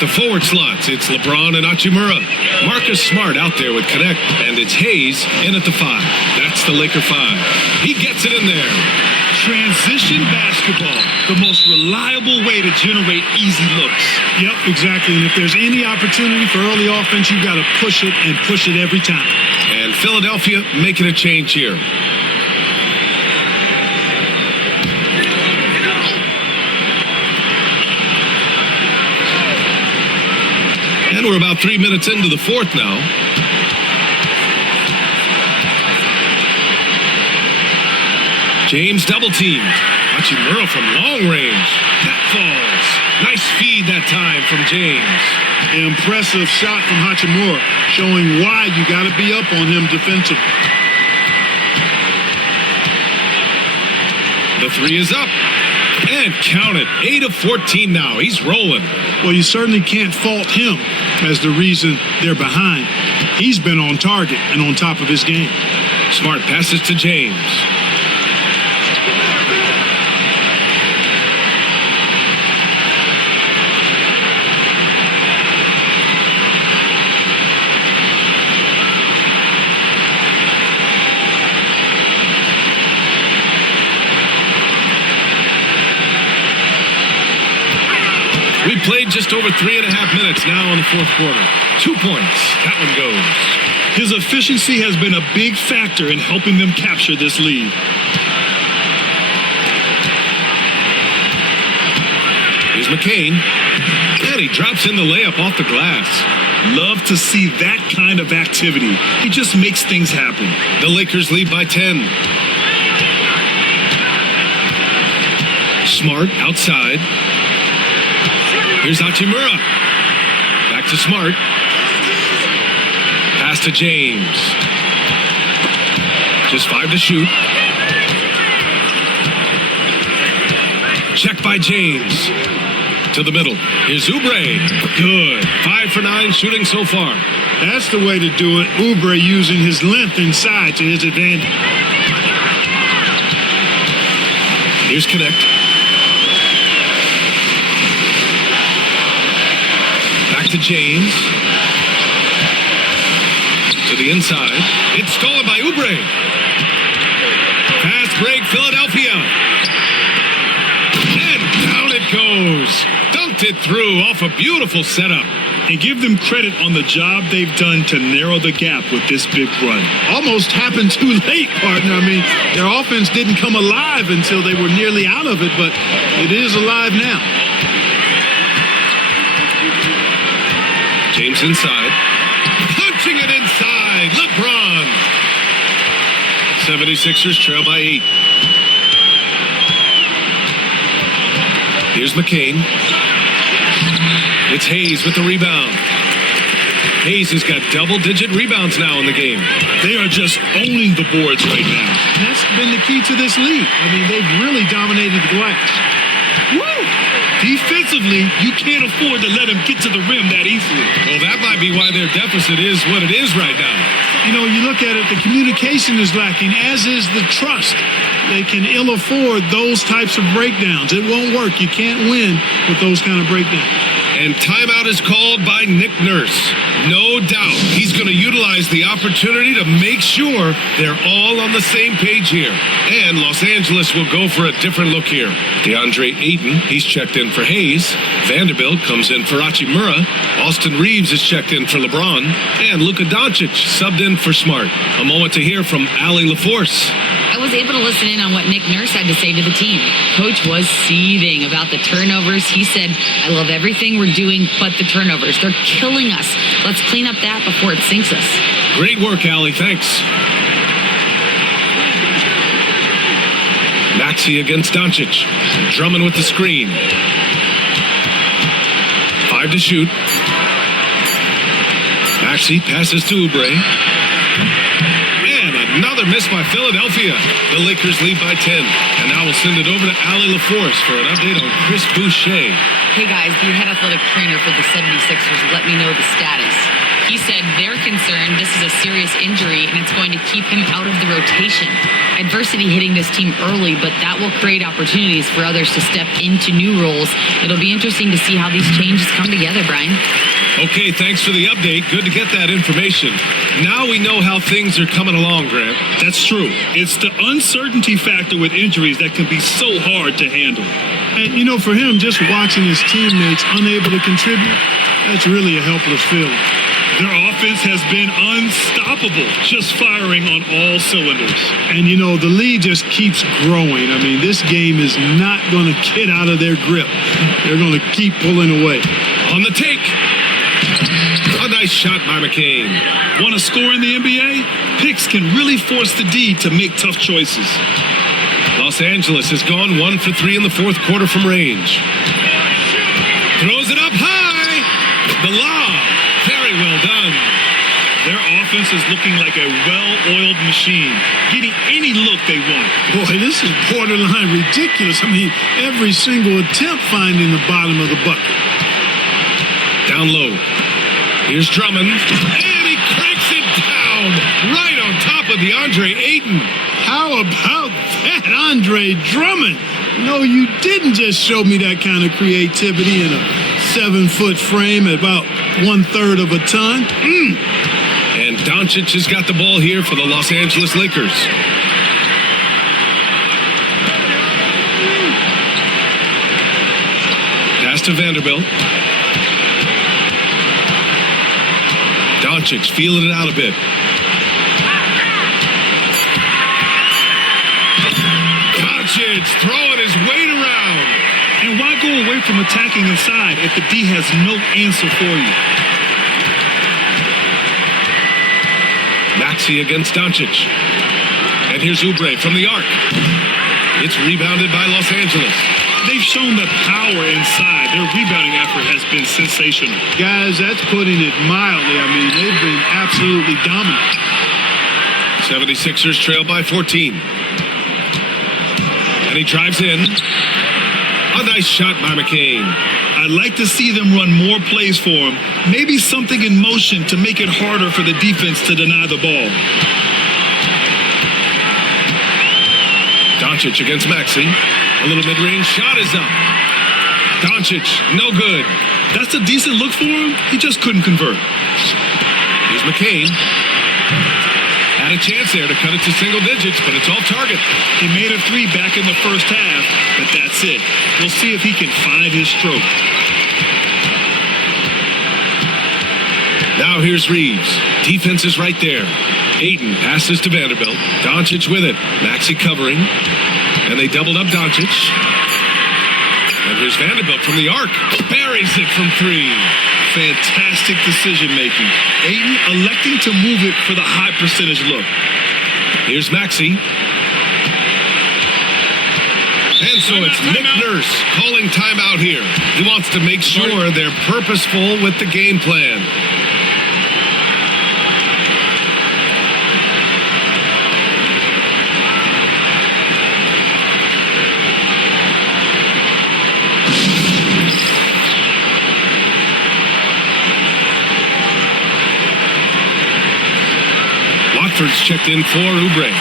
the forward slots, it's LeBron and Hachimura. Marcus Smart out there with Connect, and it's Hayes in at the 5. That's the Laker 5. He gets it in there. Transition basketball, the most reliable way to generate easy looks. Yep, exactly. And if there's any opportunity for early offense, you've got to push it and push it every time. And Philadelphia making a change here. And we're about 3 minutes into the fourth now. James double teamed. Hachimura from long range. That falls. Nice feed that time from James. Impressive shot from Hachimura, showing why you got to be up on him defensively. The 3 is up. And count it. 8 of 14 now. He's rolling. Well, you certainly can't fault him as the reason they're behind. He's been on target and on top of his game. Smart passes to James. We played just over 3.5 minutes now in the fourth quarter. 2 points. That one goes. His efficiency has been a big factor in helping them capture this lead. Here's McCain. And he drops in the layup off the glass. Love to see that kind of activity. He just makes things happen. The Lakers lead by 10. Smart outside. Here's Hachimura. Back to Smart. Pass to James. Just 5 to shoot. Check by James. To the middle. Here's Oubre. Good. 5 for 9 shooting so far. That's the way to do it. Oubre using his length inside to his advantage. Here's Connect. To James. To the inside. It's stolen by Oubre. Fast break, Philadelphia. And down it goes. Dunked it through off a beautiful setup. And give them credit on the job they've done to narrow the gap with this big run. Almost happened too late, partner. I mean, their offense didn't come alive until they were nearly out of it, but it is alive now. James inside. Punching it inside. LeBron. 76ers trail by 8. Here's McCain. It's Hayes with the rebound. Hayes has got double-digit rebounds now in the game. They are just owning the boards right now. That's been the key to this league. I mean, they've really dominated the glass. Woo! Defensively, you can't afford to let them get to the rim that easily. Well, that might be why their deficit is what it is right now. You know, you look at it, the communication is lacking, as is the trust. They can ill afford those types of breakdowns. It won't work. You can't win with those kind of breakdowns. And timeout is called by Nick Nurse. No doubt he's going to utilize the opportunity to make sure they're all on the same page here. And Los Angeles will go for a different look here. DeAndre Ayton, he's checked in for Hayes. Vanderbilt comes in for Hachimura. Austin Reeves is checked in for LeBron. And Luka Doncic subbed in for Smart. A moment to hear from Allie LaForce. I was able to listen in on what Nick Nurse had to say to the team. Coach was seething about the turnovers. He said, I love everything we're doing but the turnovers. They're killing us. Let's clean up that before it sinks us. Great work, Allie. Thanks. Maxey against Doncic. Drummond with the screen. 5 to shoot. Maxey passes to Oubre. Another miss by Philadelphia. The Lakers lead by 10. And now we'll send it over to Allie LaForce for an update on Chris Boucher. Hey guys, the head athletic trainer for the 76ers let me know the status. He said they're concerned this is a serious injury and it's going to keep him out of the rotation. Adversity hitting this team early, but that will create opportunities for others to step into new roles. It'll be interesting to see how these changes come together, Brian. Okay, thanks for the update. Good to get that information. Now we know how things are coming along, Grant. That's true. It's the uncertainty factor with injuries that can be so hard to handle. And, you know, for him, just watching his teammates unable to contribute, that's really a helpless feeling. Their offense has been unstoppable, just firing on all cylinders. And, you know, the lead just keeps growing. I mean, this game is not going to get out of their grip. They're going to keep pulling away. On the take. A nice shot by McCain. Want to score in the NBA? Picks can really force the D to make tough choices. Los Angeles has gone 1 for 3 in the fourth quarter from range. Throws it up high. The lob. Very well done. Their offense is looking like a well-oiled machine, getting any look they want. Boy, this is borderline ridiculous. I mean, every single attempt finding the bottom of the bucket. Down low. Here's Drummond. And he cranks it down right on top of DeAndre Ayton. How about that, Andre Drummond? No, you didn't just show me that kind of creativity in a 7-foot frame at about 1/3 of a ton. And Doncic has got the ball here for the Los Angeles Lakers. Pass to Vanderbilt. Doncic feeling it out a bit. Doncic throwing his weight around. And why go away from attacking inside if the D has no answer for you? Maxey against Doncic. And here's Oubre from the arc. It's rebounded by Los Angeles. They've shown that power inside. Their rebounding effort has been sensational. Guys, that's putting it mildly. I mean, they've been absolutely dominant. 76ers trail by 14. And he drives in. A nice shot by McCain. I'd like to see them run more plays for him. Maybe something in motion to make it harder for the defense to deny the ball. Doncic against Maxey. A little mid-range shot is up. Doncic, no good. That's a decent look for him. He just couldn't convert. Here's McCain. Had a chance there to cut it to single digits, but it's off target. He made a 3 back in the first half, but that's it. We'll see if he can find his stroke. Now here's Reeves. Defense is right there. Ayton passes to Vanderbilt. Doncic with it. Maxey covering. And they doubled up Doncic. And here's Vanderbilt from the arc. Buries it from 3. Fantastic decision-making. Ayton electing to move it for the high percentage look. Here's Maxey. And so it's Nick Nurse calling timeout here. He wants to make sure they're purposeful with the game plan. Watford's checked in for Oubre.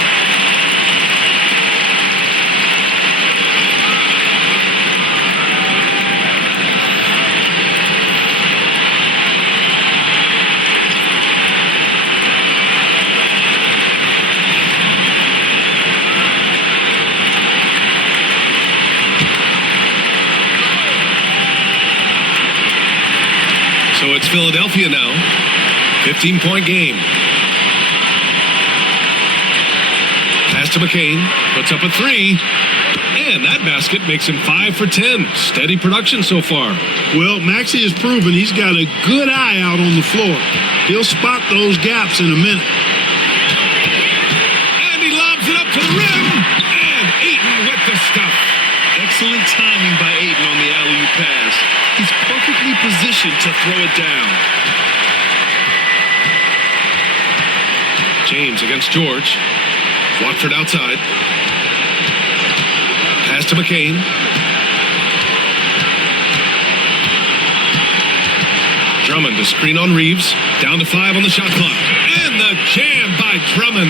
So it's Philadelphia now. 15-point game. Pass to McCain. Puts up a 3. And that basket makes him 5 for 10. Steady production so far. Well, Maxey has proven he's got a good eye out on the floor. He'll spot those gaps in a minute. And he lobs it up to the rim. And Ayton with the stuff. Excellent timing by Ayton on the alley-oop pass. He's perfectly positioned to throw it down. James against George. Watford outside. Pass to McCain. Drummond to screen on Reeves. Down to 5 on the shot clock. And the jam by Drummond.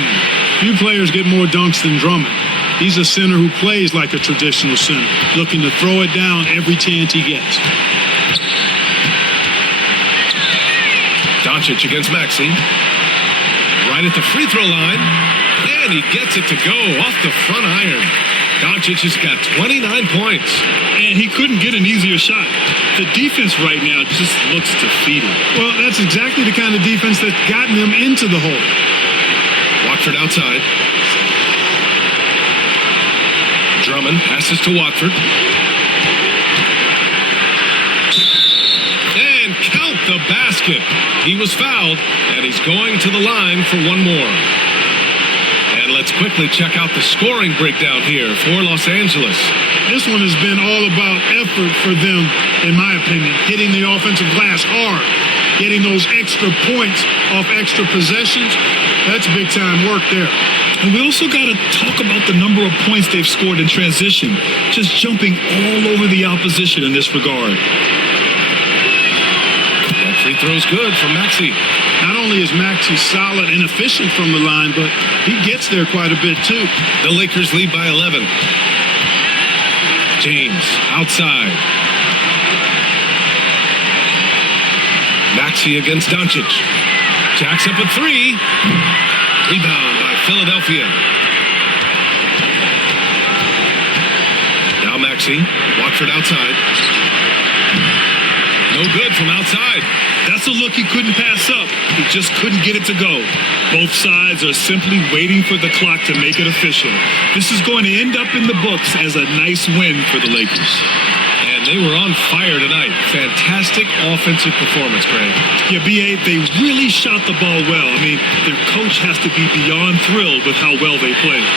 Few players get more dunks than Drummond. He's a center who plays like a traditional center, looking to throw it down every chance he gets. Doncic against Maxey. Right at the free throw line. And he gets it to go off the front iron. Doncic has got 29 points. And he couldn't get an easier shot. The defense right now just looks defeated. Well, that's exactly the kind of defense that's gotten them into the hole. Watford outside. Drummond passes to Watford. And count the basket. He was fouled, and he's going to the line for one more. And let's quickly check out the scoring breakdown here for Los Angeles. This one has been all about effort for them, in my opinion. Hitting the offensive glass hard. Getting those extra points off extra possessions. That's big-time work there. And we also got to talk about the number of points they've scored in transition. Just jumping all over the opposition in this regard. That free throw's good from Maxey. Not only is Maxey solid and efficient from the line, but he gets there quite a bit, too. The Lakers lead by 11. James outside. Maxey against Doncic. Jacks up a 3. Rebound by Philadelphia. Now Maxey. Watford outside. No good from outside. That's a look he couldn't pass up. He just couldn't get it to go. Both sides are simply waiting for the clock to make it official. This is going to end up in the books as a nice win for the Lakers. And they were on fire tonight. Fantastic offensive performance, Greg. Yeah, B.A., they really shot the ball well. I mean, their coach has to be beyond thrilled with how well they played.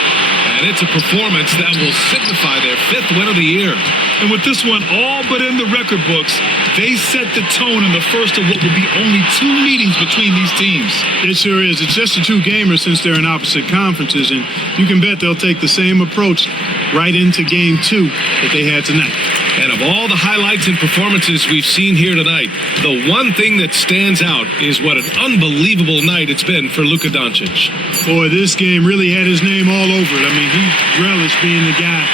And it's a performance that will signify their 5th win of the year. And with this one all but in the record books, they set the tone in the first of what will be only 2 meetings between these teams. It sure is. It's just a 2-gamer since they're in opposite conferences, and you can bet they'll take the same approach right into Game 2 that they had tonight. And of all the highlights and performances we've seen here tonight, the one thing that stands out is what an unbelievable night it's been for Luka Doncic. Boy, this game really had his name all over it. I mean, he relished being the guy